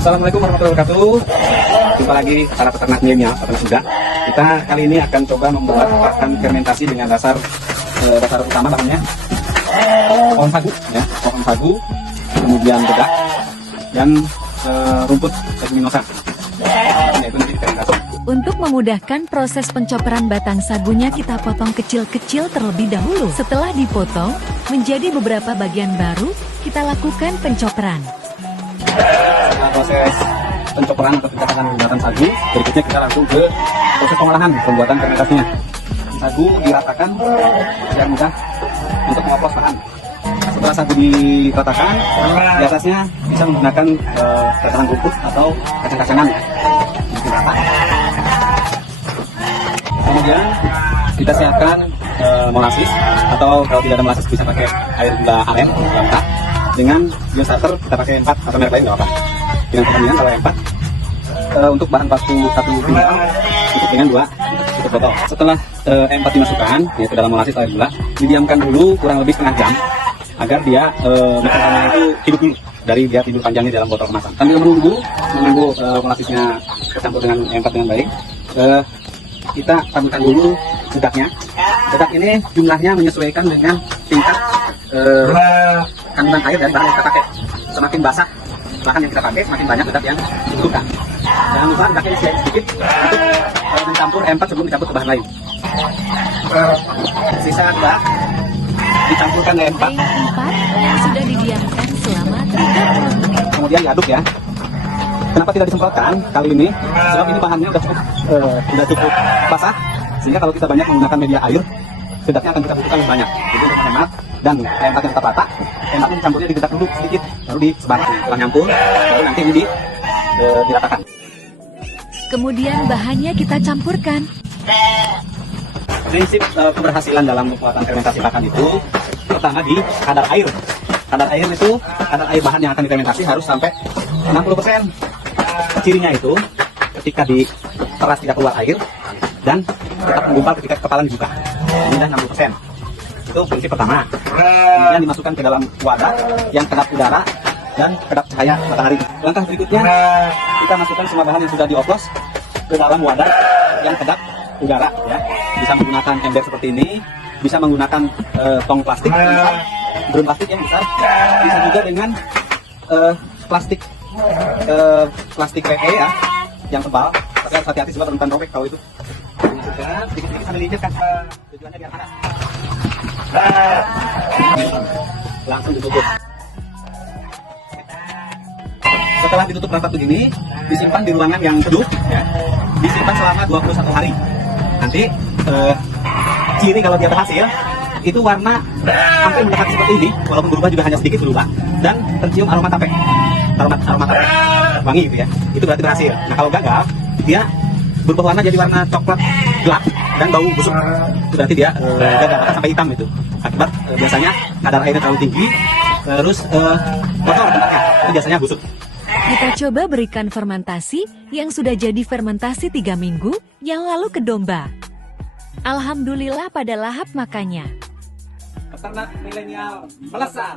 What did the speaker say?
Assalamualaikum warahmatullahi wabarakatuh. Jumpa lagi para peternak milenial, peternak muda. Kita kali ini akan coba membuat pakan fermentasi dengan dasar utama bahannya pohon sagu, ya, pohon sagu, kemudian dedak dan rumput leguminosa. Yaitu nanti fermentasi. Untuk memudahkan proses pencoperan batang sagunya, kita potong kecil-kecil terlebih dahulu. Setelah dipotong menjadi beberapa bagian baru, kita lakukan pencoperan. Setelah proses pencoperan atau pencetakan batang sagu, berikutnya kita langsung ke proses pengolahan pembuatan fermentasinya. Sagu diratakan agar mudah untuk mengoplos bahan. Setelah sagu diratakan, di atasnya bisa menggunakan kacang rumput atau kacang-kacangan, ya. Dirata. Kemudian kita siapkan molasses, atau kalau tidak ada molasses bisa pakai air gula aren lengkap. Dengan biostarter kita pakai 4 atau merek lain nggak apa-apa. Dengan perbandingan kalau 4 untuk bahan baku 1 kilogram cukup dengan 2 tutup botol. Setelah E4 dimasukkan yaitu dalam molasses atau air gula, didiamkan dulu kurang lebih setengah jam agar dia mikrofilmnya itu hidup dulu dari dia tidur panjangnya dalam botol kemasan. Sambil menunggu molassesnya tercampur dengan E4 dengan baik, kita taburkan dulu dedaknya. Dedak ini jumlahnya menyesuaikan dengan tingkat kandungan air dan bahan yang kita pakai. Semakin basah bahan yang kita pakai, semakin banyak dedak yang dibutuhkan. Jangan lupa dedaknya sedikit untuk mencampur E4 sebelum dicampur ke bahan lain. Sisa dedak dicampurkan E4 yang sudah didiamkan selama 30 menit. Kemudian diaduk, ya. Kenapa tidak disemprotkan kali ini? Sebab ini bahannya sudah cukup basah, sehingga kalau kita banyak menggunakan media air, dedaknya akan kita butuhkan lebih banyak. Jadi untuk hemat dan E4 yang tetap rata, E4 dicampurnya di dedak dulu sedikit, baru disebarkan. Setelah nyampur, baru nanti ini diratakan. Kemudian bahannya kita campurkan. Prinsip keberhasilan dalam pembuatan fermentasi pakan itu pertama di kadar air. Kadar air itu, kadar air bahan yang akan difermentasi harus sampai 60%. Cirinya itu ketika diperas tidak keluar air dan tetap menggumpal ketika kepalan dibuka. Ini dah 60%. Itu prinsip pertama. Kemudian dimasukkan ke dalam wadah yang kedap udara dan kedap cahaya matahari. Langkah berikutnya kita masukkan semua bahan yang sudah dioplos ke dalam wadah yang kedap udara, ya. Bisa menggunakan ember seperti ini, bisa menggunakan tong plastik yang besar, drum plastik yang besar, bisa juga dengan plastik PE, ya, yang tebal. Tapi harus hati-hati sebab rentan robek kalau itu. Masukkan sedikit-sedikit sambil diikat, tujuannya biar panas. Langsung ditutup. Setelah ditutup rapat begini, disimpan di ruangan yang teduh, ya. Disimpan selama 21 hari. Nanti ciri kalau dia berhasil itu warna hampir mendekati seperti ini, walaupun berubah juga hanya sedikit berubah, dan tercium aroma tape, aroma tape wangi gitu, ya. Itu berarti berhasil. Nah kalau gagal, dia berubah warna jadi warna coklat gelap dan bau busuk, itu berarti dia gagal, bahkan sampai hitam itu. Akibat biasanya kadar airnya terlalu tinggi, terus kotor tempatnya, itu biasanya busuk. Kita coba berikan fermentasi yang sudah jadi fermentasi 3 minggu yang lalu ke domba. Alhamdulillah pada lahap makannya. Peternak milenial melesat.